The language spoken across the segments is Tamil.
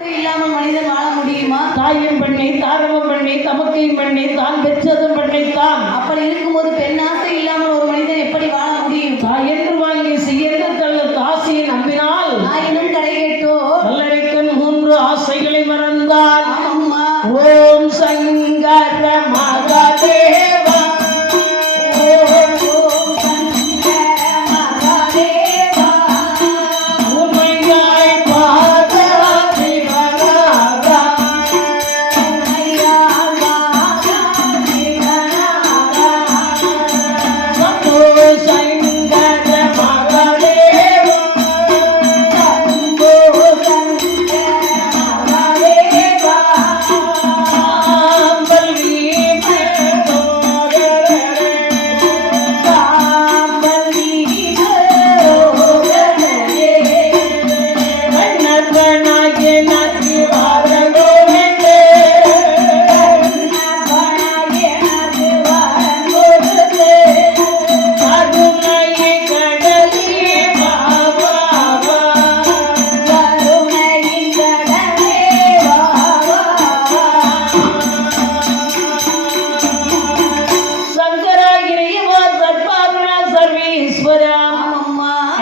இல்லாமல் மனிதன் வாழ முடியுமா? தாயும் பெண்ணை, தாரமும் பெண்ணை, தமக்கையும் பெண்ணை, தான் பெற்றதும் பெண்ணைத்தான். அப்படி இருக்கும்போது பெண் ஆசை இல்லாமல் ஒரு மனிதன் எப்படி வாழ முடியும்? தாயென்று வாங்கி செய்யென்று தள்ள காசியை நம்பினால் ஆயினும் கடை கேட்டோ வல்லரைக்கன் 3 ஆசைகளை மறந்தார். அம்மா ஓம் சங்கர மகாதேவா, உமையாய் பார்வதி வராதா, சம்போ சங்கர மகாதேவா, சம்போ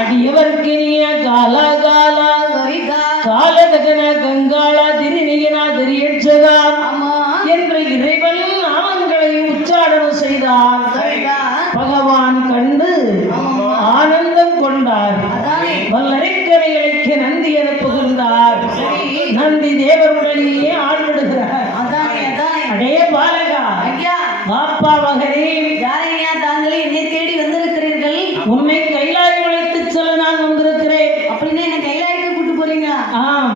அடியவர்க்கினிய காலாகால காலதகன கங்காள திரிநிகனா திரியட்சகா என்று இறைவன் நாமங்களை உச்சாரணம் செய்தார். பகவான் கண்டு ஆனந்தம் கொண்டார். வல்லரைக்கரைகளுக்கு நந்தி என புகழ்ந்தார். நந்தி தேவ